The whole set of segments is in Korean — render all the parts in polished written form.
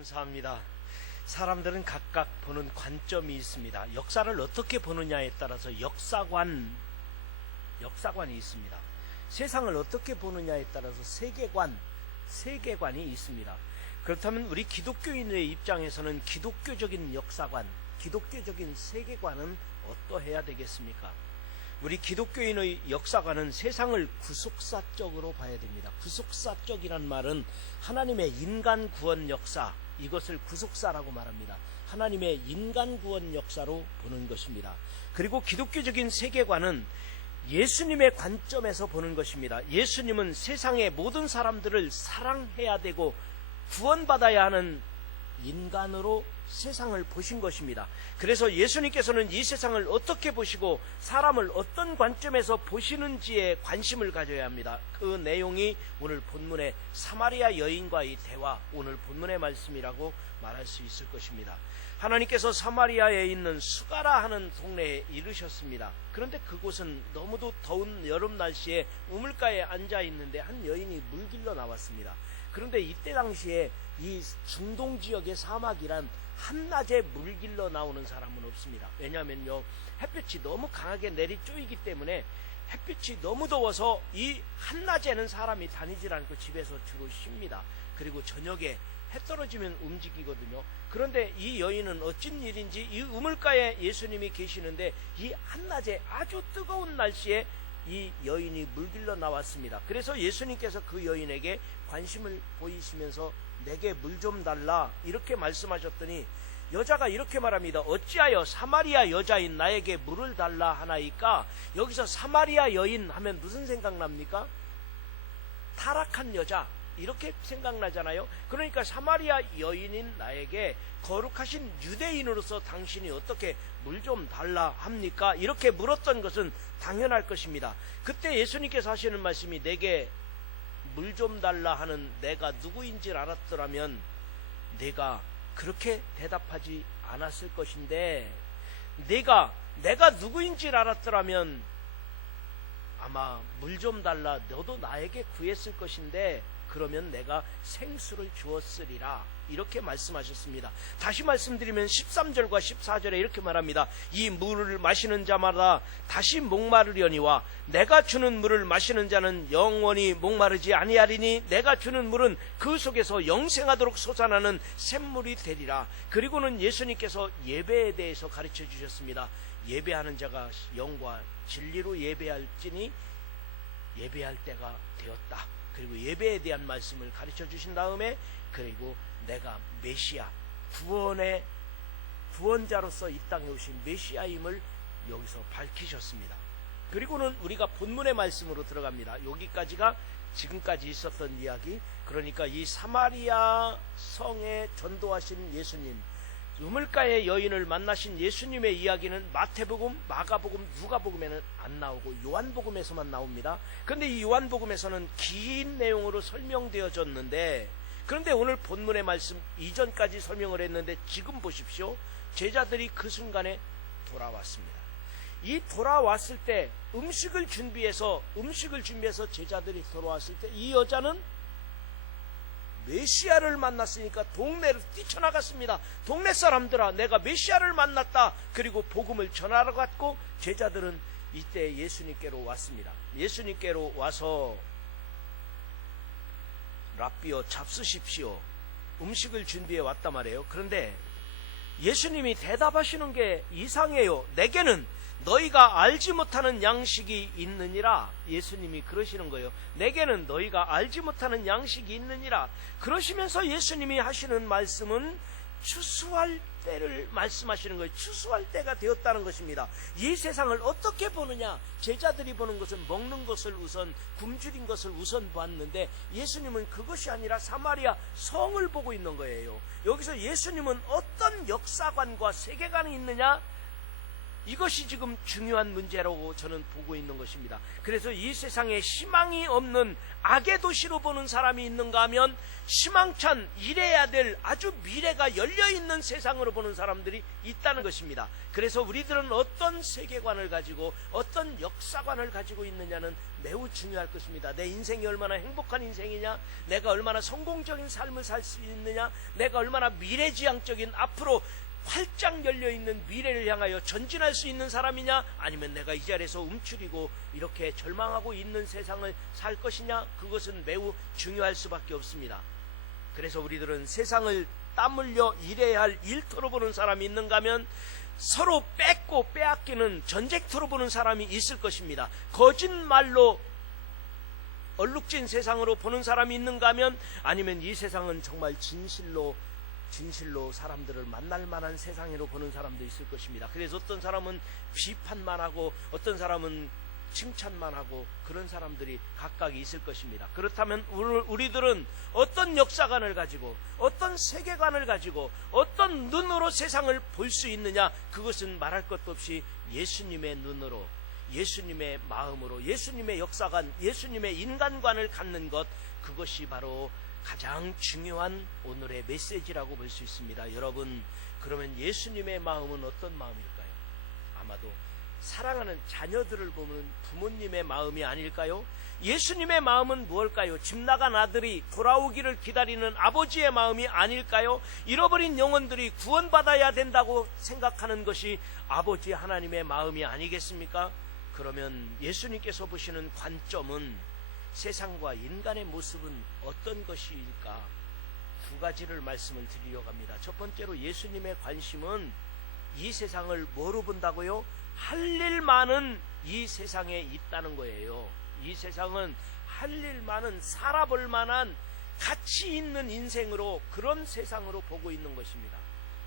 감사합니다. 사람들은 각각 보는 관점이 있습니다. 역사를 어떻게 보느냐에 따라서 역사관이 있습니다. 세상을 어떻게 보느냐에 따라서 세계관이 있습니다. 그렇다면 우리 기독교인의 입장에서는 기독교적인 역사관, 기독교적인 세계관은 어떠해야 되겠습니까? 우리 기독교인의 역사관은 세상을 구속사적으로 봐야 됩니다. 구속사적이란 말은 하나님의 인간 구원 역사, 이것을 구속사라고 말합니다. 하나님의 인간 구원 역사로 보는 것입니다. 그리고 기독교적인 세계관은 예수님의 관점에서 보는 것입니다. 예수님은 세상의 모든 사람들을 사랑해야 되고 구원받아야 하는 인간으로 세상을 보신 것입니다. 그래서 예수님께서는 이 세상을 어떻게 보시고 사람을 어떤 관점에서 보시는지에 관심을 가져야 합니다. 그 내용이 오늘 본문의 사마리아 여인과의 대화, 오늘 본문의 말씀이라고 말할 수 있을 것입니다. 하나님께서 사마리아에 있는 수가라 하는 동네에 이르셨습니다. 그런데 그곳은 너무도 더운 여름 날씨에 우물가에 앉아 있는데 한 여인이 물길러 나왔습니다. 그런데 이때 당시에 이 중동 지역의 사막이란 한낮에 물길러 나오는 사람은 없습니다. 왜냐하면요, 햇빛이 너무 강하게 내리쪼이기 때문에 햇빛이 너무 더워서 이 한낮에는 사람이 다니질 않고 집에서 주로 쉽니다. 그리고 저녁에 해 떨어지면 움직이거든요. 그런데 이 여인은 어쩐 일인지 이 우물가에 예수님이 계시는데 이 한낮에 아주 뜨거운 날씨에 이 여인이 물길러 나왔습니다. 그래서 예수님께서 그 여인에게 관심을 보이시면서 내게 물 좀 달라 이렇게 말씀하셨더니 여자가 이렇게 말합니다. 어찌하여 사마리아 여자인 나에게 물을 달라 하나이까? 여기서 사마리아 여인 하면 무슨 생각납니까? 타락한 여자 이렇게 생각나잖아요. 그러니까 사마리아 여인인 나에게 거룩하신 유대인으로서 당신이 어떻게 물 좀 달라 합니까? 이렇게 물었던 것은 당연할 것입니다. 그때 예수님께서 하시는 말씀이 내게 물 좀 달라 하는 내가 누구인지 알았더라면 내가 그렇게 대답하지 않았을 것인데, 내가 누구인지 알았더라면 아마 물 좀 달라 너도 나에게 구했을 것인데 그러면 내가 생수를 주었으리라 이렇게 말씀하셨습니다. 다시 말씀드리면 13절과 14절에 이렇게 말합니다. 이 물을 마시는 자마다 다시 목마르려니와 내가 주는 물을 마시는 자는 영원히 목마르지 아니하리니 내가 주는 물은 그 속에서 영생하도록 솟아나는 샘물이 되리라. 그리고는 예수님께서 예배에 대해서 가르쳐 주셨습니다. 예배하는 자가 영과 진리로 예배할지니 예배할 때가 되었다. 그리고 예배에 대한 말씀을 가르쳐 주신 다음에 그리고 내가 메시아, 구원자로서 이 땅에 오신 메시아임을 여기서 밝히셨습니다. 그리고는 우리가 본문의 말씀으로 들어갑니다. 여기까지가 지금까지 있었던 이야기, 그러니까 이 사마리아 성에 전도하신 예수님, 우물가의 여인을 만나신 예수님의 이야기는 마태복음, 마가복음, 누가복음에는 안 나오고 요한복음에서만 나옵니다. 그런데 이 요한복음에서는 긴 내용으로 설명되어졌는데, 그런데 오늘 본문의 말씀 이전까지 설명을 했는데 지금 보십시오. 제자들이 그 순간에 돌아왔습니다. 이 돌아왔을 때 음식을 준비해서 제자들이 돌아왔을 때 이 여자는 메시아를 만났으니까 동네를 뛰쳐나갔습니다. 동네 사람들아, 내가 메시아를 만났다. 그리고 복음을 전하러 갔고, 제자들은 이때 예수님께로 왔습니다. 예수님께로 와서 랍비여 잡수십시오. 음식을 준비해 왔단 말이에요. 그런데 예수님이 대답하시는 게 이상해요. 내게는 너희가 알지 못하는 양식이 있느니라. 예수님이 그러시는 거예요. 내게는 너희가 알지 못하는 양식이 있느니라. 그러시면서 예수님이 하시는 말씀은 추수할 때를 말씀하시는 거예요. 추수할 때가 되었다는 것입니다. 이 세상을 어떻게 보느냐? 제자들이 보는 것은 먹는 것을 우선, 굶주린 것을 우선 봤는데 예수님은 그것이 아니라 사마리아 성을 보고 있는 거예요. 여기서 예수님은 어떤 역사관과 세계관이 있느냐? 이것이 지금 중요한 문제라고 저는 보고 있는 것입니다. 그래서 이 세상에 희망이 없는 악의 도시로 보는 사람이 있는가 하면 희망찬 이래야 될 아주 미래가 열려있는 세상으로 보는 사람들이 있다는 것입니다. 그래서 우리들은 어떤 세계관을 가지고 어떤 역사관을 가지고 있느냐는 매우 중요할 것입니다. 내 인생이 얼마나 행복한 인생이냐, 내가 얼마나 성공적인 삶을 살 수 있느냐, 내가 얼마나 미래지향적인 앞으로 활짝 열려있는 미래를 향하여 전진할 수 있는 사람이냐, 아니면 내가 이 자리에서 움츠리고 이렇게 절망하고 있는 세상을 살 것이냐, 그것은 매우 중요할 수밖에 없습니다. 그래서 우리들은 세상을 땀 흘려 일해야 할 일터로 보는 사람이 있는가 하면 서로 뺏고 빼앗기는 전쟁터로 보는 사람이 있을 것입니다. 거짓말로 얼룩진 세상으로 보는 사람이 있는가 하면, 아니면 이 세상은 정말 진실로 사람들을 만날 만한 세상으로 보는 사람도 있을 것입니다. 그래서 어떤 사람은 비판만 하고 어떤 사람은 칭찬만 하고 그런 사람들이 각각 있을 것입니다. 그렇다면 우리들은 어떤 역사관을 가지고 어떤 세계관을 가지고 어떤 눈으로 세상을 볼 수 있느냐, 그것은 말할 것도 없이 예수님의 눈으로, 예수님의 마음으로, 예수님의 역사관, 예수님의 인간관을 갖는 것, 그것이 바로 가장 중요한 오늘의 메시지라고 볼 수 있습니다. 여러분, 그러면 예수님의 마음은 어떤 마음일까요? 아마도 사랑하는 자녀들을 보면 부모님의 마음이 아닐까요? 예수님의 마음은 무엇일까요? 집 나간 아들이 돌아오기를 기다리는 아버지의 마음이 아닐까요? 잃어버린 영혼들이 구원받아야 된다고 생각하는 것이 아버지 하나님의 마음이 아니겠습니까? 그러면 예수님께서 보시는 관점은, 세상과 인간의 모습은 어떤 것일까? 두 가지를 말씀을 드리려고 합니다. 첫 번째로 예수님의 관심은 이 세상을 뭐로 본다고요? 할 일 많은 이 세상에 있다는 거예요. 이 세상은 할 일 많은, 살아볼 만한 가치 있는 인생으로, 그런 세상으로 보고 있는 것입니다.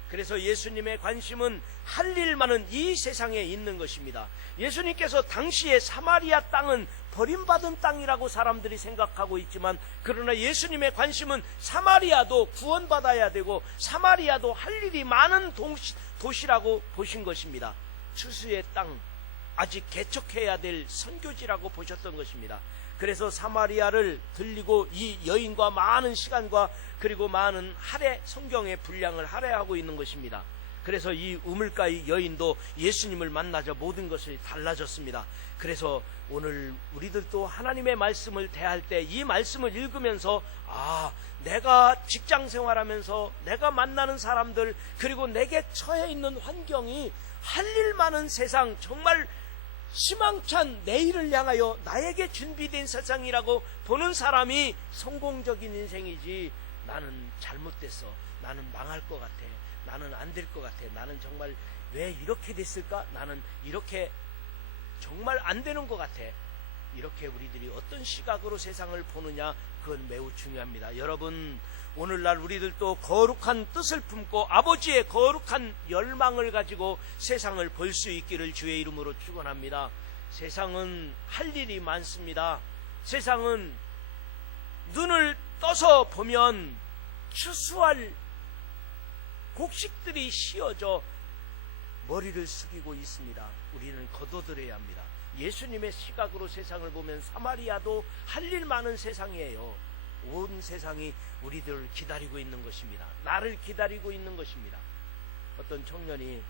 그래서 예수님의 관심은 할 일 많은 이 세상에 있는 것입니다. 예수님께서 당시에 사마리아 땅은 버림받은 땅이라고 사람들이 생각하고 있지만, 그러나 예수님의 관심은 사마리아도 구원받아야 되고 사마리아도 할 일이 많은 도시라고 보신 것입니다. 추수의 땅, 아직 개척해야 될 선교지라고 보셨던 것입니다. 그래서 사마리아를 들리고 이 여인과 많은 시간과 그리고 많은 할애, 성경의 분량을 할애하고 있는 것입니다. 그래서 이 우물가의 여인도 예수님을 만나자 모든 것이 달라졌습니다. 그래서 오늘 우리들도 하나님의 말씀을 대할 때 이 말씀을 읽으면서, 내가 직장 생활하면서 내가 만나는 사람들, 그리고 내게 처해 있는 환경이 할 일 많은 세상, 정말 희망찬 내일을 향하여 나에게 준비된 세상이라고 보는 사람이 성공적인 인생이지, 나는 잘못됐어, 나는 망할 것 같아, 나는 안 될 것 같아, 나는 정말 왜 이렇게 됐을까, 나는 이렇게 정말 안 되는 것 같아, 이렇게 우리들이 어떤 시각으로 세상을 보느냐, 그건 매우 중요합니다. 여러분, 오늘날 우리들도 거룩한 뜻을 품고 아버지의 거룩한 열망을 가지고 세상을 볼 수 있기를 주의 이름으로 축원합니다. 세상은 할 일이 많습니다. 세상은 눈을 떠서 보면 추수할 곡식들이 씌어져 머리를 숙이고 있습니다. 우리는 거둬들여야 합니다. 예수님의 시각으로 세상을 보면 사마리아도 할 일 많은 세상이에요. 온 세상이 우리들을 기다리고 있는 것입니다. 나를 기다리고 있는 것입니다. 어떤 청년이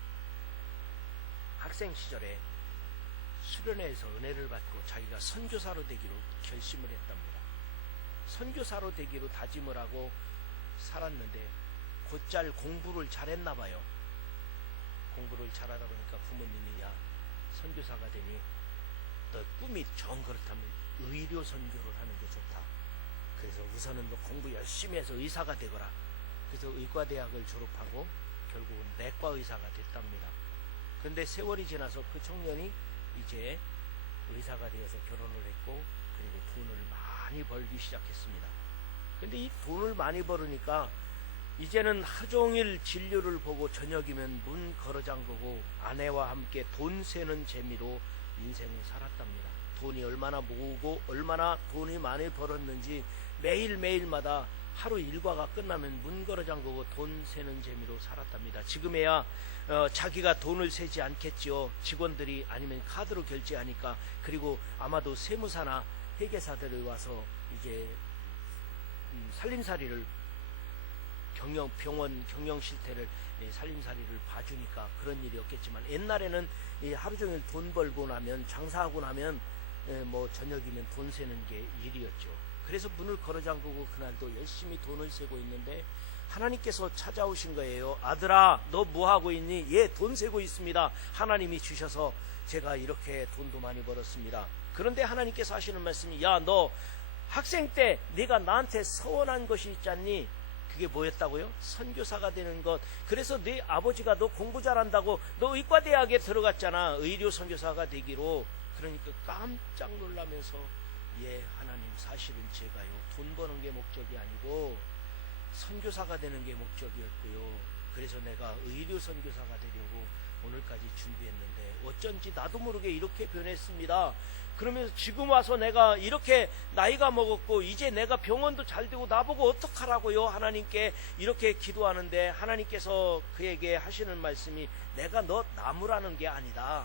학생 시절에 수련회에서 은혜를 받고 자기가 선교사로 되기로 결심을 했답니다. 선교사로 되기로 다짐을 하고 살았는데 곧잘 공부를 잘했나 봐요. 공부를 잘하다 보니까 부모님이, 야, 선교사가 되니 너 꿈이 정 그렇다면 의료 선교를 하는 게 좋다. 그래서 우선은 너 공부 열심히 해서 의사가 되거라. 그래서 의과대학을 졸업하고 결국은 내과 의사가 됐답니다. 그런데 세월이 지나서 그 청년이 이제 의사가 되어서 결혼을 했고, 그리고 돈을 많이 벌기 시작했습니다. 그런데 이 돈을 많이 벌으니까 이제는 하종일 진료를 보고 저녁이면 문 걸어 잠그고 아내와 함께 돈 세는 재미로 인생을 살았답니다. 돈이 얼마나 모으고 얼마나 돈이 많이 벌었는지 매일매일마다 하루 일과가 끝나면 문 걸어 잠그고 돈 세는 재미로 살았답니다. 지금에야 자기가 돈을 세지 않겠지요. 직원들이 아니면 카드로 결제하니까. 그리고 아마도 세무사나 회계사들이 와서 이제 살림살이를 병원 경영 실태를 살림살이를 봐주니까 그런 일이 없겠지만, 옛날에는 하루 종일 돈 벌고 나면, 장사하고 나면 뭐 저녁이면 돈 세는 게 일이었죠. 그래서 문을 걸어 잠그고 그날도 열심히 돈을 세고 있는데 하나님께서 찾아오신 거예요. 아들아, 너 뭐 하고 있니? 예, 돈 세고 있습니다. 하나님이 주셔서 제가 이렇게 돈도 많이 벌었습니다. 그런데 하나님께서 하시는 말씀이, 야, 너 학생 때 네가 나한테 서원한 것이 있잖니? 그게 뭐였다고요? 선교사가 되는 것. 그래서 네 아버지가 너 공부 잘한다고 너 의과대학에 들어갔잖아. 의료 선교사가 되기로. 그러니까 깜짝 놀라면서, 예, 하나님, 사실은 제가요, 돈 버는 게 목적이 아니고 선교사가 되는 게 목적이었고요. 그래서 내가 의료 선교사가 되려고 오늘까지 준비했는데 어쩐지 나도 모르게 이렇게 변했습니다. 그러면서 지금 와서 내가 이렇게 나이가 먹었고 이제 내가 병원도 잘 되고 나보고 어떡하라고요? 하나님께 이렇게 기도하는데 하나님께서 그에게 하시는 말씀이, 내가 너 나무라는 게 아니다.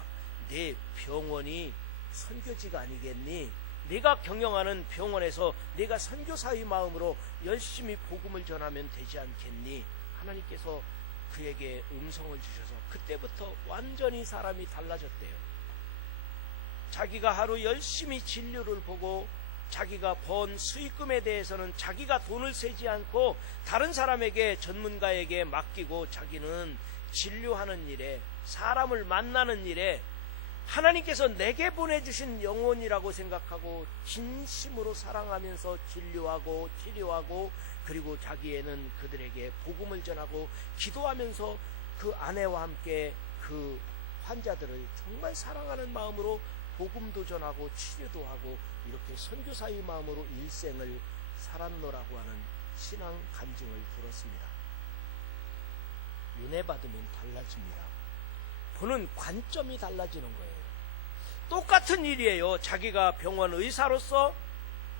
내 병원이 선교지가 아니겠니? 네가 경영하는 병원에서 네가 선교사의 마음으로 열심히 복음을 전하면 되지 않겠니? 하나님께서 그에게 음성을 주셔서 그때부터 완전히 사람이 달라졌대요. 자기가 하루 열심히 진료를 보고 자기가 번 수익금에 대해서는 자기가 돈을 세지 않고 다른 사람에게, 전문가에게 맡기고 자기는 진료하는 일에, 사람을 만나는 일에 하나님께서 내게 보내주신 영혼이라고 생각하고 진심으로 사랑하면서 진료하고 치료하고, 그리고 자기에는 그들에게 복음을 전하고 기도하면서 그 아내와 함께 그 환자들을 정말 사랑하는 마음으로 복음도 전하고 치료도 하고 이렇게 선교사의 마음으로 일생을 살았노라고 하는 신앙 간증을 들었습니다. 은혜 받으면 달라집니다. 보는 관점이 달라지는 거예요. 똑같은 일이에요. 자기가 병원 의사로서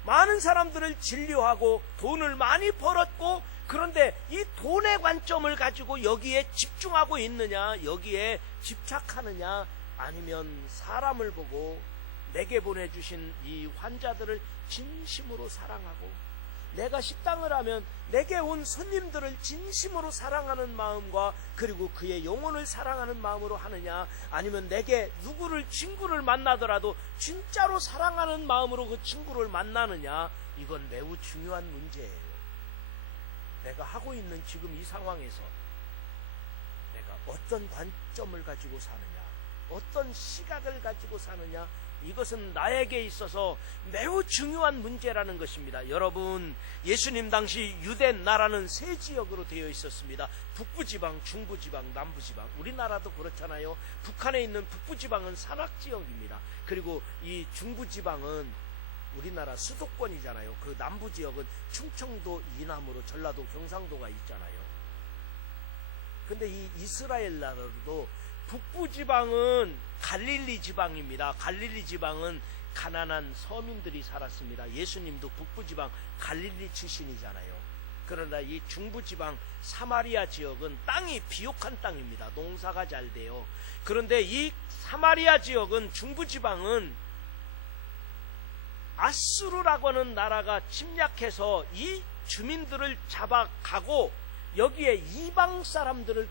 많은 사람들을 진료하고 돈을 많이 벌었고, 그런데 이 돈의 관점을 가지고 여기에 집중하고 있느냐, 여기에 집착하느냐, 아니면 사람을 보고 내게 보내주신 이 환자들을 진심으로 사랑하고, 내가 식당을 하면 내게 온 손님들을 진심으로 사랑하는 마음과 그리고 그의 영혼을 사랑하는 마음으로 하느냐, 아니면 내게 누구를, 친구를 만나더라도 진짜로 사랑하는 마음으로 그 친구를 만나느냐, 이건 매우 중요한 문제예요. 내가 하고 있는 지금 이 상황에서 내가 어떤 관점을 가지고 사느냐, 어떤 시각을 가지고 사느냐, 이것은 나에게 있어서 매우 중요한 문제라는 것입니다. 여러분, 예수님 당시 유대 나라는 세 지역으로 되어 있었습니다. 북부지방, 중부지방, 남부지방. 우리나라도 그렇잖아요. 북한에 있는 북부지방은 산악지역입니다. 그리고 이 중부지방은 우리나라 수도권이잖아요. 그 남부지역은 충청도 이남으로 전라도, 경상도가 있잖아요. 근데 이 이스라엘 나라도 북부지방은 갈릴리 지방입니다. 갈릴리 지방은 가난한 서민들이 살았습니다. 예수님도 북부지방 갈릴리 출신이잖아요. 그러나 이 중부지방 사마리아 지역은 땅이 비옥한 땅입니다. 농사가 잘 돼요. 그런데 이 사마리아 지역은, 중부지방은 아수르라고 하는 나라가 침략해서 이 주민들을 잡아가고 여기에 이방 사람들을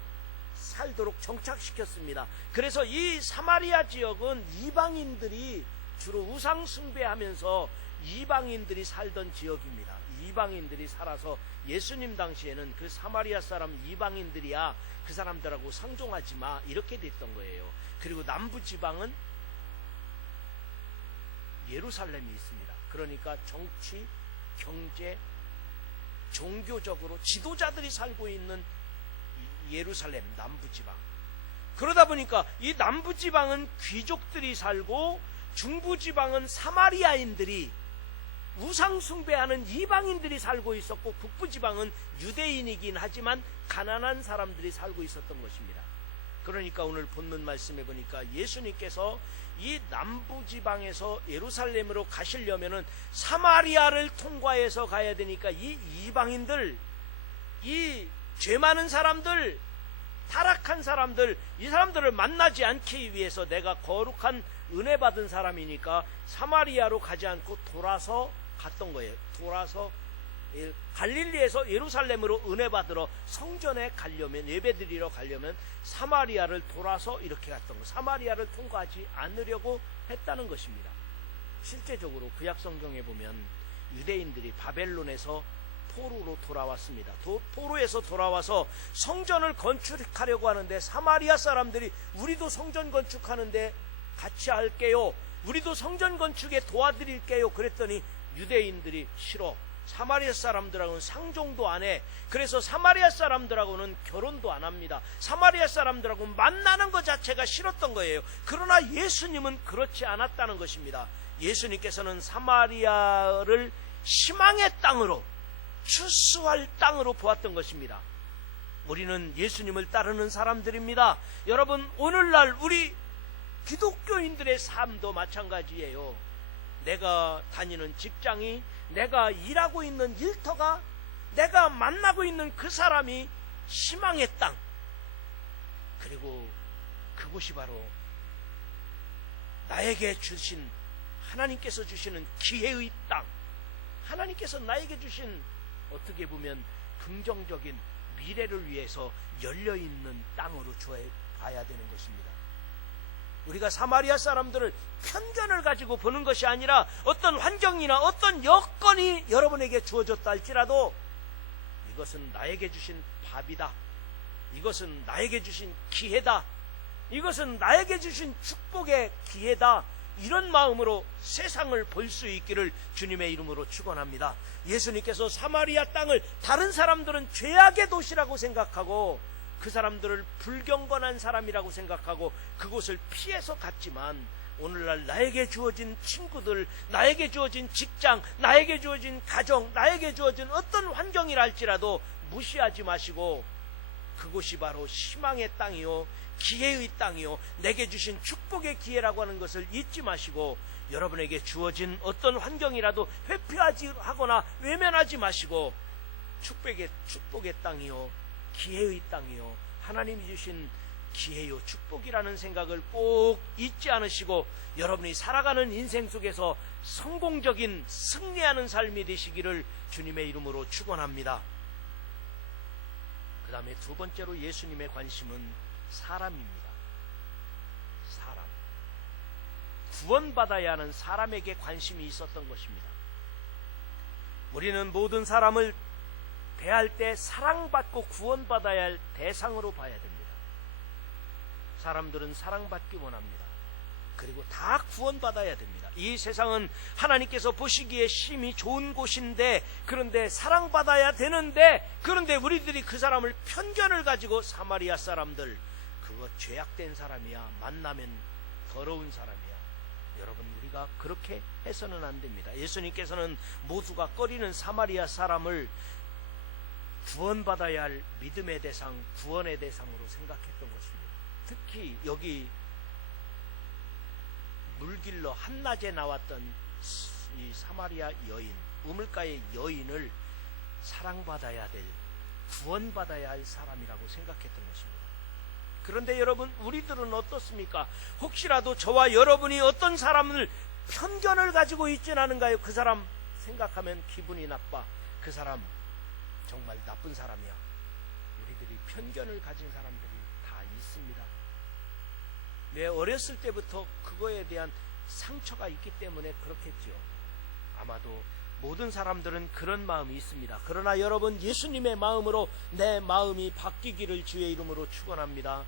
살도록 정착시켰습니다. 그래서 이 사마리아 지역은 이방인들이 주로 우상 숭배하면서 이방인들이 살던 지역입니다. 이방인들이 살아서 예수님 당시에는 그 사마리아 사람 이방인들이야, 그 사람들하고 상종하지 마, 이렇게 됐던 거예요. 그리고 남부 지방은 예루살렘이 있습니다. 그러니까 정치, 경제, 종교적으로 지도자들이 살고 있는 예루살렘 남부지방. 그러다 보니까 이 남부지방은 귀족들이 살고, 중부지방은 사마리아인들이, 우상숭배하는 이방인들이 살고 있었고, 북부지방은 유대인이긴 하지만 가난한 사람들이 살고 있었던 것입니다. 그러니까 오늘 본문 말씀해 보니까 예수님께서 이 남부지방에서 예루살렘으로 가시려면은 사마리아를 통과해서 가야 되니까 이 이방인들, 이 죄 많은 사람들, 타락한 사람들, 이 사람들을 만나지 않기 위해서 내가 거룩한 은혜 받은 사람이니까 사마리아로 가지 않고 돌아서 갔던 거예요. 돌아서 갈릴리에서 예루살렘으로 은혜 받으러 성전에 가려면, 예배드리러 가려면 사마리아를 돌아서 이렇게 갔던 거, 사마리아를 통과하지 않으려고 했다는 것입니다. 실제적으로 구약 성경에 보면 유대인들이 바벨론에서 포로로 돌아왔습니다. 포로에서 돌아와서 성전을 건축하려고 하는데 사마리아 사람들이 우리도 성전 건축하는데 같이 할게요, 우리도 성전 건축에 도와드릴게요 그랬더니 유대인들이 싫어, 사마리아 사람들하고는 상종도 안 해. 그래서 사마리아 사람들하고는 결혼도 안 합니다. 사마리아 사람들하고 만나는 것 자체가 싫었던 거예요. 그러나 예수님은 그렇지 않았다는 것입니다. 예수님께서는 사마리아를 희망의 땅으로, 추수할 땅으로 보았던 것입니다. 우리는 예수님을 따르는 사람들입니다. 여러분, 오늘날 우리 기독교인들의 삶도 마찬가지예요. 내가 다니는 직장이, 내가 일하고 있는 일터가, 내가 만나고 있는 그 사람이 희망의 땅, 그리고 그곳이 바로 나에게 주신, 하나님께서 주시는 기회의 땅, 하나님께서 나에게 주신 어떻게 보면 긍정적인 미래를 위해서 열려있는 땅으로 봐야 되는 것입니다. 우리가 사마리아 사람들을 편견을 가지고 보는 것이 아니라 어떤 환경이나 어떤 여건이 여러분에게 주어졌다 할지라도 이것은 나에게 주신 밥이다, 이것은 나에게 주신 기회다, 이것은 나에게 주신 축복의 기회다, 이런 마음으로 세상을 볼 수 있기를 주님의 이름으로 축원합니다. 예수님께서 사마리아 땅을 다른 사람들은 죄악의 도시라고 생각하고 그 사람들을 불경건한 사람이라고 생각하고 그곳을 피해서 갔지만, 오늘날 나에게 주어진 친구들, 나에게 주어진 직장, 나에게 주어진 가정, 나에게 주어진 어떤 환경이라 할지라도 무시하지 마시고 그곳이 바로 희망의 땅이요, 기회의 땅이요, 내게 주신 축복의 기회라고 하는 것을 잊지 마시고, 여러분에게 주어진 어떤 환경이라도 회피하지 하거나 외면하지 마시고 축복의 땅이요, 기회의 땅이요, 하나님이 주신 기회요, 축복이라는 생각을 꼭 잊지 않으시고 여러분이 살아가는 인생 속에서 성공적인 승리하는 삶이 되시기를 주님의 이름으로 축원합니다. 그 다음에 두 번째로 예수님의 관심은 사람입니다. 사람, 구원받아야 하는 사람에게 관심이 있었던 것입니다. 우리는 모든 사람을 대할 때 사랑받고 구원받아야 할 대상으로 봐야 됩니다. 사람들은 사랑받기 원합니다. 그리고 다 구원받아야 됩니다. 이 세상은 하나님께서 보시기에 심히 좋은 곳인데, 그런데 사랑받아야 되는데, 그런데 우리들이 그 사람을 편견을 가지고 사마리아 사람들, 그거 죄악된 사람이야, 만나면 더러운 사람이야. 여러분, 우리가 그렇게 해서는 안 됩니다. 예수님께서는 모두가 꺼리는 사마리아 사람을 구원받아야 할 믿음의 대상, 구원의 대상으로 생각했던 것입니다. 특히 여기 물길로 한낮에 나왔던 이 사마리아 여인, 우물가의 여인을 사랑받아야 될, 구원받아야 할 사람이라고 생각했던 것입니다. 그런데 여러분, 우리들은 어떻습니까? 혹시라도 저와 여러분이 어떤 사람을 편견을 가지고 있진 않은가요? 그 사람 생각하면 기분이 나빠, 그 사람 정말 나쁜 사람이야. 우리들이 편견을 가진 사람들이 다 있습니다. 내 어렸을 때부터 그거에 대한 상처가 있기 때문에 그렇겠죠. 아마도 모든 사람들은 그런 마음이 있습니다. 그러나 여러분, 예수님의 마음으로 내 마음이 바뀌기를 주의 이름으로 축원합니다.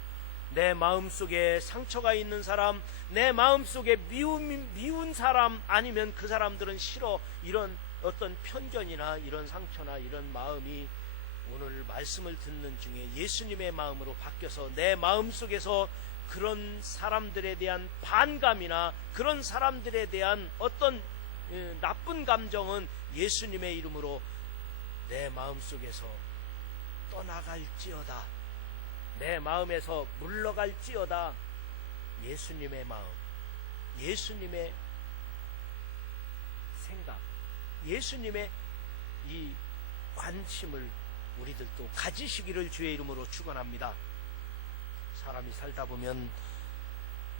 내 마음속에 상처가 있는 사람, 내 마음속에 미운 사람, 아니면 그 사람들은 싫어, 이런 어떤 편견이나 이런 상처나 이런 마음이 오늘 말씀을 듣는 중에 예수님의 마음으로 바뀌어서 내 마음속에서 그런 사람들에 대한 반감이나 그런 사람들에 대한 어떤 나쁜 감정은 예수님의 이름으로 내 마음속에서 떠나갈지어다. 내 마음에서 물러갈지어다 예수님의 마음, 예수님의 생각, 예수님의 이 관심을 우리들도 가지시기를 주의 이름으로 축원합니다. 사람이 살다 보면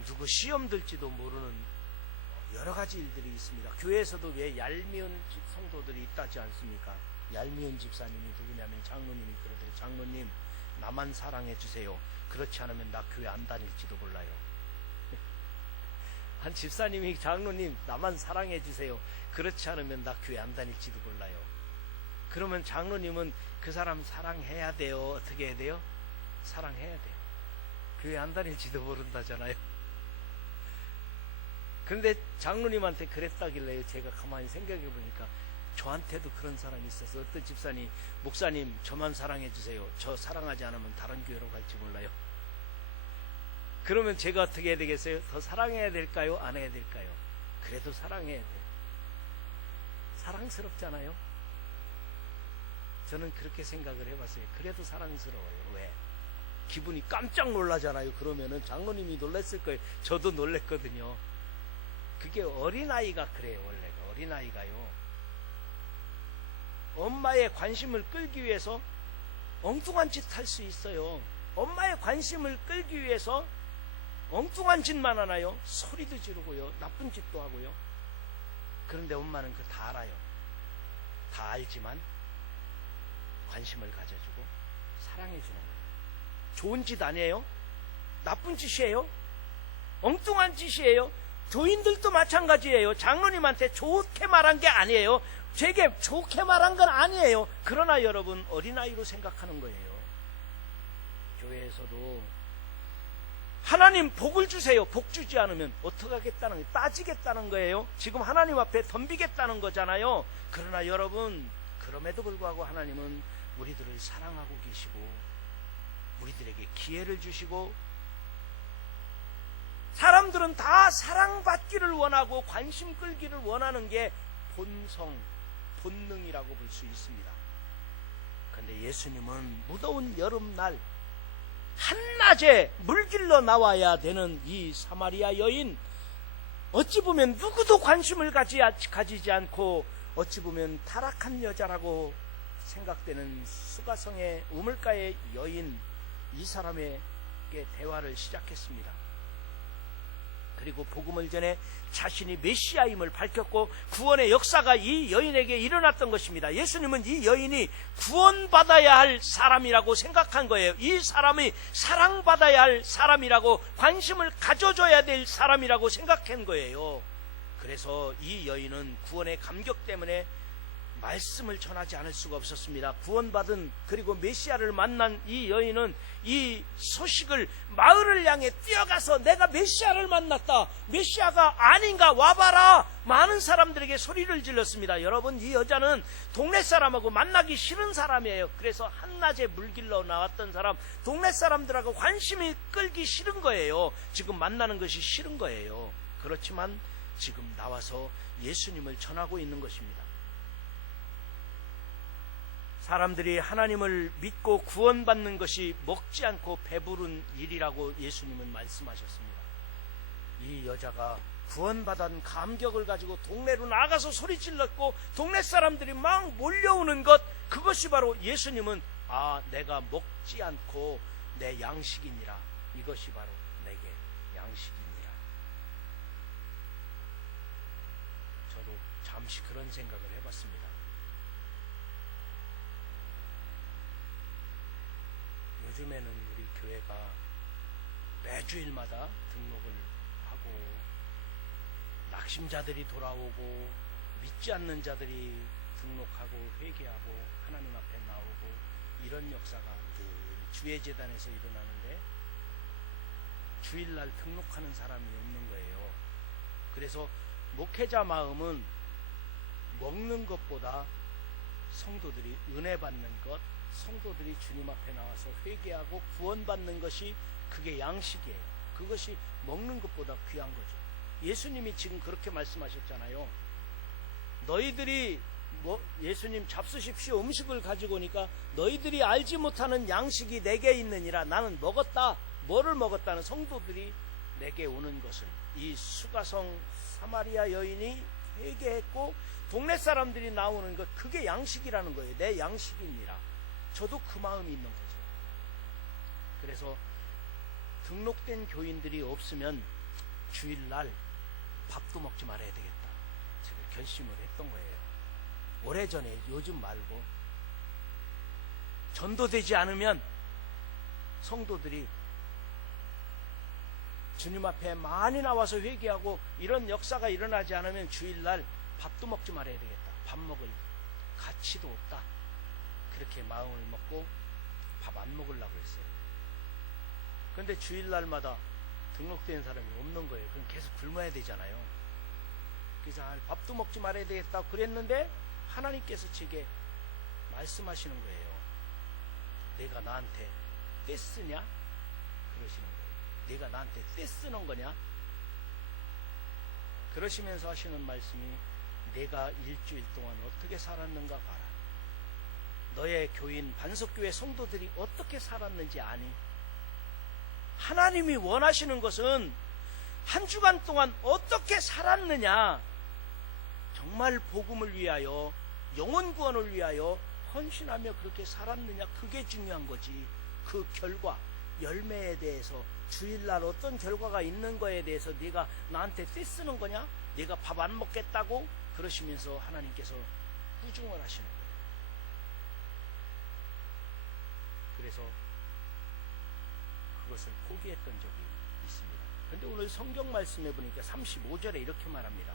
누구 시험 들지도 모르는 여러 가지 일들이 있습니다. 교회에서도 왜 얄미운 성도들이 있다지 않습니까? 얄미운 집사님이 누구냐면 장로님이 그러더래요. 장로님, 나만 사랑해 주세요. 그렇지 않으면 나 교회 안 다닐지도 몰라요. 한 집사님이 장로님, 나만 사랑해 주세요. 그렇지 않으면 나 교회 안 다닐지도 몰라요. 그러면 장로님은 그 사람 사랑해야 돼요? 어떻게 해야 돼요? 사랑해야 돼요. 교회 안 다닐지도 모른다잖아요. 그런데 장로님한테 그랬다길래 제가 가만히 생각해 보니까 저한테도 그런 사람이 있어서 어떤 집사님, 목사님 저만 사랑해 주세요. 저 사랑하지 않으면 다른 교회로 갈지 몰라요. 그러면 제가 어떻게 해야 되겠어요? 더 사랑해야 될까요? 안 해야 될까요? 그래도 사랑해야 돼요. 사랑스럽잖아요. 저는 그렇게 생각을 해봤어요. 그래도 사랑스러워요. 왜? 기분이 깜짝 놀라잖아요. 그러면은 장로님이 놀랐을 거예요. 저도 놀랬거든요. 그게 어린아이가 그래요. 원래가 어린아이가요, 엄마의 관심을 끌기 위해서 엉뚱한 짓 할 수 있어요. 엄마의 관심을 끌기 위해서 엉뚱한 짓만 하나요? 소리도 지르고요, 나쁜 짓도 하고요. 그런데 엄마는 그거 다 알아요. 다 알지만 관심을 가져주고 사랑해주는 거예요. 좋은 짓 아니에요? 나쁜 짓이에요? 엉뚱한 짓이에요? 교인들도 마찬가지예요. 장로님한테 좋게 말한 게 아니에요. 되게 좋게 말한 건 아니에요. 그러나 여러분, 어린아이로 생각하는 거예요. 교회에서도 하나님 복을 주세요. 복 주지 않으면 어떻게 하겠다는 거예요? 따지겠다는 거예요. 지금 하나님 앞에 덤비겠다는 거잖아요. 그러나 여러분, 그럼에도 불구하고 하나님은 우리들을 사랑하고 계시고 우리들에게 기회를 주시고, 사람들은 다 사랑받기를 원하고 관심 끌기를 원하는 게 본성, 본능이라고 볼 수 있습니다. 그런데 예수님은 무더운 여름날 한낮에 물길러 나와야 되는 이 사마리아 여인, 어찌 보면 누구도 관심을 가지지 않고 어찌 보면 타락한 여자라고 생각되는 수가성의 우물가의 여인, 이 사람에게 대화를 시작했습니다. 그리고 복음을 전해 자신이 메시아임을 밝혔고 구원의 역사가 이 여인에게 일어났던 것입니다. 예수님은 이 여인이 구원받아야 할 사람이라고 생각한 거예요. 이 사람이 사랑받아야 할 사람이라고, 관심을 가져줘야 될 사람이라고 생각한 거예요. 그래서 이 여인은 구원의 감격 때문에 말씀을 전하지 않을 수가 없었습니다. 구원받은, 그리고 메시아를 만난 이 여인은 이 소식을 마을을 향해 뛰어가서 내가 메시아를 만났다, 메시아가 아닌가, 와봐라, 많은 사람들에게 소리를 질렀습니다. 여러분, 이 여자는 동네 사람하고 만나기 싫은 사람이에요. 그래서 한낮에 물길러 나왔던 사람, 동네 사람들하고 관심이 끌기 싫은 거예요. 지금 만나는 것이 싫은 거예요. 그렇지만 지금 나와서 예수님을 전하고 있는 것입니다. 사람들이 하나님을 믿고 구원받는 것이 먹지 않고 배부른 일이라고 예수님은 말씀하셨습니다. 이 여자가 구원받은 감격을 가지고 동네로 나가서 소리 질렀고 동네 사람들이 막 몰려오는 것, 그것이 바로 예수님은 내가 먹지 않고 내 양식이니라, 이것이 바로 내게 양식이니라. 저도 잠시 그런 생각을 해봤습니다. 요즘에는 우리 교회가 매주일마다 등록을 하고 낙심자들이 돌아오고 믿지 않는 자들이 등록하고 회개하고 하나님 앞에 나오고, 이런 역사가 늘 주의재단에서 일어나는데 주일날 등록하는 사람이 없는 거예요. 그래서 목회자 마음은 먹는 것보다 성도들이 은혜 받는 것, 성도들이 주님 앞에 나와서 회개하고 구원받는 것이, 그게 양식이에요. 그것이 먹는 것보다 귀한 거죠. 예수님이 지금 그렇게 말씀하셨잖아요. 너희들이 예수님 잡수십시오 음식을 가지고 오니까 너희들이 알지 못하는 양식이 내게 있느니라. 나는 먹었다. 뭐를 먹었다는 성도들이 내게 오는 것을 이 수가성 사마리아 여인이 회개했고 동네 사람들이 나오는 것, 그게 양식이라는 거예요. 내 양식입니다. 저도 그 마음이 있는 거죠. 그래서 등록된 교인들이 없으면 주일날 밥도 먹지 말아야 되겠다, 제가 결심을 했던 거예요. 오래전에, 요즘 말고. 전도되지 않으면 성도들이 주님 앞에 많이 나와서 회개하고 이런 역사가 일어나지 않으면 주일날 밥도 먹지 말아야 되겠다, 밥 먹을 가치도 없다, 그렇게 마음을 먹고 밥 안 먹으려고 했어요. 그런데 주일날마다 등록된 사람이 없는 거예요. 그럼 계속 굶어야 되잖아요. 그래서 밥도 먹지 말아야 되겠다 그랬는데 하나님께서 제게 말씀하시는 거예요. 내가 나한테 떼쓰냐? 그러시는 거예요. 내가 나한테 떼쓰는 거냐? 그러시면서 하시는 말씀이, 내가 일주일 동안 어떻게 살았는가 봐라. 너의 교인 반석교회 성도들이 어떻게 살았는지 아니? 하나님이 원하시는 것은 한 주간 동안 어떻게 살았느냐, 정말 복음을 위하여, 영혼 구원을 위하여 헌신하며 그렇게 살았느냐, 그게 중요한 거지. 그 결과, 열매에 대해서, 주일날 어떤 결과가 있는 거에 대해서 네가 나한테 떼쓰는 거냐, 내가 밥 안 먹겠다고 그러시면서 하나님께서 부중을 하시는 거예요. 그래서 그것을 포기했던 적이 있습니다. 그런데 오늘 성경 말씀해 보니까 35절에 이렇게 말합니다.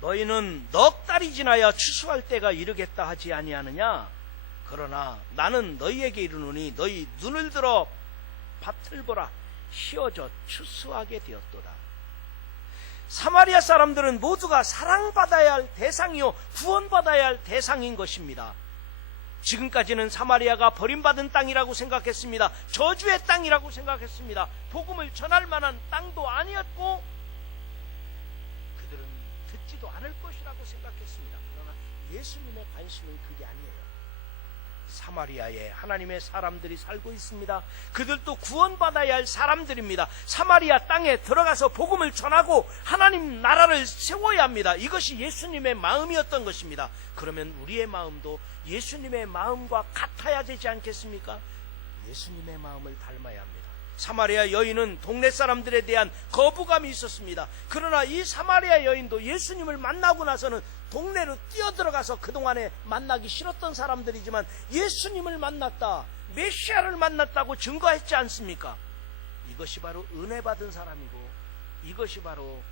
너희는 넉 달이 지나야 추수할 때가 이르겠다 하지 아니하느냐? 그러나 나는 너희에게 이르노니 너희 눈을 들어 밭을 보라, 휘어져 추수하게 되었도다. 사마리아 사람들은 모두가 사랑받아야 할 대상이요 구원받아야 할 대상인 것입니다. 지금까지는 사마리아가 버림받은 땅이라고 생각했습니다. 저주의 땅이라고 생각했습니다. 복음을 전할 만한 땅도 아니었고 그들은 듣지도 않을 것이라고 생각했습니다. 그러나 예수님의 관심은 그게 아니에요. 사마리아에 하나님의 사람들이 살고 있습니다. 그들도 구원받아야 할 사람들입니다. 사마리아 땅에 들어가서 복음을 전하고 하나님 나라를 세워야 합니다. 이것이 예수님의 마음이었던 것입니다. 그러면 우리의 마음도 예수님의 마음과 같아야 되지 않겠습니까? 예수님의 마음을 닮아야 합니다. 사마리아 여인은 동네 사람들에 대한 거부감이 있었습니다. 그러나 이 사마리아 여인도 예수님을 만나고 나서는 동네로 뛰어들어가서 그동안에 만나기 싫었던 사람들이지만 예수님을 만났다, 메시아를 만났다고 증거했지 않습니까? 이것이 바로 은혜 받은 사람이고 이것이 바로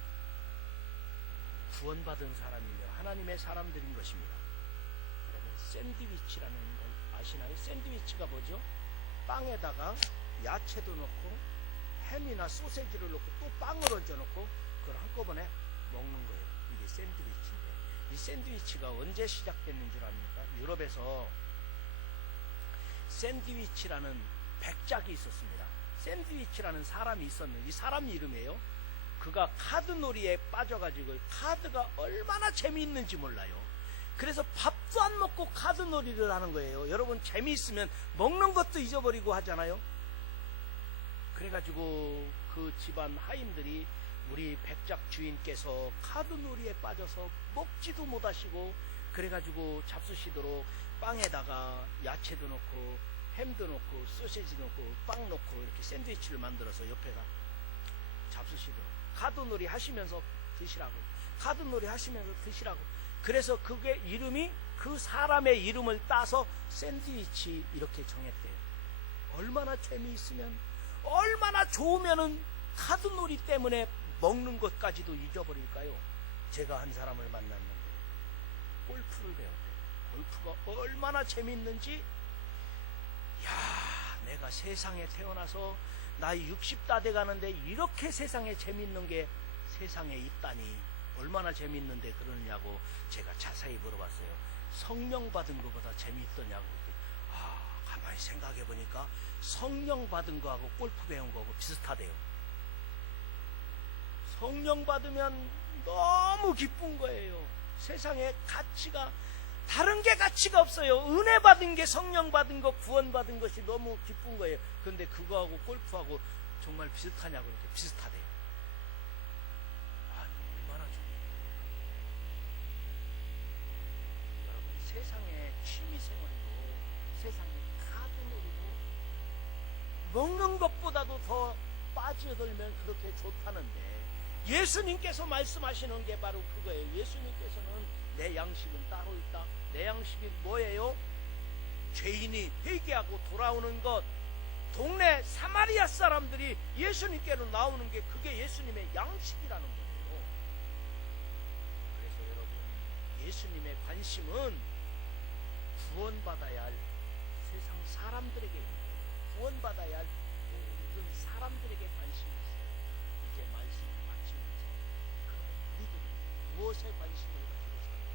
구원받은 사람이며 하나님의 사람들인 것입니다. 여러분, 샌드위치라는 걸 아시나요? 샌드위치가 뭐죠? 빵에다가 야채도 넣고 햄이나 소세지를 넣고 또 빵을 얹어놓고 그걸 한꺼번에 먹는 거예요. 이게 샌드위치인데, 이 샌드위치가 언제 시작됐는 줄 압니까? 유럽에서 샌드위치라는 백작이 있었습니다. 샌드위치라는 사람이 있었는데, 이 사람 이름이에요. 그가 카드놀이에 빠져가지고 카드가 얼마나 재미있는지 몰라요. 그래서 밥도 안 먹고 카드놀이를 하는 거예요. 여러분, 재미있으면 먹는 것도 잊어버리고 하잖아요. 그래가지고 그 집안 하인들이 우리 백작 주인께서 카드놀이에 빠져서 먹지도 못하시고, 그래가지고 잡수시도록 빵에다가 야채도 넣고 햄도 넣고 소시지 넣고 빵 넣고 이렇게 샌드위치를 만들어서 옆에다 잡수시도록, 카드놀이 하시면서 드시라고, 카드놀이 하시면서 드시라고. 그래서 그게 이름이, 그 사람의 이름을 따서 샌드위치 이렇게 정했대요. 얼마나 재미있으면, 얼마나 좋으면은 카드놀이 때문에 먹는 것까지도 잊어버릴까요? 제가 한 사람을 만났는데 골프를 배웠대요. 골프가 얼마나 재미있는지, 야, 내가 세상에 태어나서 나이 60 다 돼가는데 이렇게 세상에 재미있는 게 세상에 있다니 얼마나 재미있는데 그러느냐고 제가 자세히 물어봤어요. 성령 받은 것보다 재미있더냐고. 가만히 생각해 보니까 성령 받은 거하고 골프 배운 거하고 비슷하대요. 성령 받으면 너무 기쁜 거예요. 세상에 가치가 다른 게 가치가 없어요. 은혜 받은 게, 성령 받은 것, 구원 받은 것이 너무 기쁜 거예요. 그런데 그거하고 골프하고 정말 비슷하냐고 이렇게 비슷하대요. 아, 얼마나 좋아요. 여러분, 세상의 취미생활도, 세상에 카드 놀이도 먹는 것보다도 더 빠져들면 그렇게 좋다는데, 예수님께서 말씀하시는 게 바로 그거예요. 예수님께서는 내 양식은 따로 있다. 내 양식이 뭐예요? 죄인이 회개하고 돌아오는 것. 동네 사마리아 사람들이 예수님께로 나오는 게 그게 예수님의 양식이라는 거예요. 그래서 여러분, 예수님의 관심은 구원받아야 할 세상 사람들에게 있는 거예요. 구원받아야 할 모든 사람들에게 관심이 있어요. 이제 말씀을 마치면서 그러면 우리들은 무엇에 관심을 가지고 삽니까?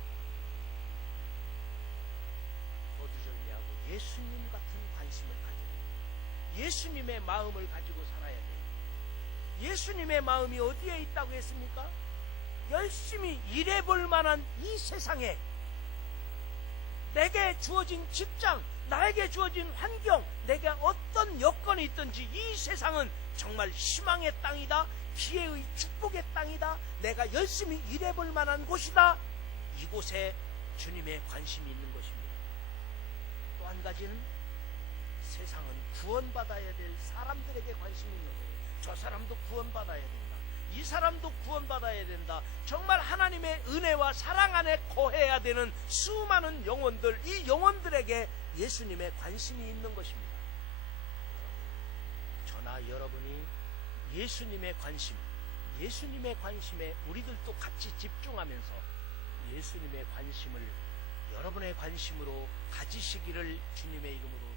거두절미하고 예수님 같은 관심을 가져야 돼요. 예수님의 마음을 가지고 살아야 돼요. 예수님의 마음이 어디에 있다고 했습니까? 열심히 일해볼 만한 이 세상에, 내게 주어진 직장, 나에게 주어진 환경, 내게 어떤 여건이 있든지 이 세상은 정말 희망의 땅이다, 기회의 축복의 땅이다, 내가 열심히 일해볼 만한 곳이다. 이곳에 주님의 관심이 있는 것입니다. 또 한 가지는 세상은 구원받아야 될 사람들에게 관심이 있는 거예요. 저 사람도 구원받아야 된다, 이 사람도 구원받아야 된다. 정말 하나님의 은혜와 사랑 안에 거해야 되는 수많은 영혼들, 이 영혼들에게 예수님의 관심이 있는 것입니다. 저나 여러분이 예수님의 관심, 예수님의 관심에 우리들도 같이 집중하면서 예수님의 관심을 여러분의 관심으로 가지시기를 주님의 이름으로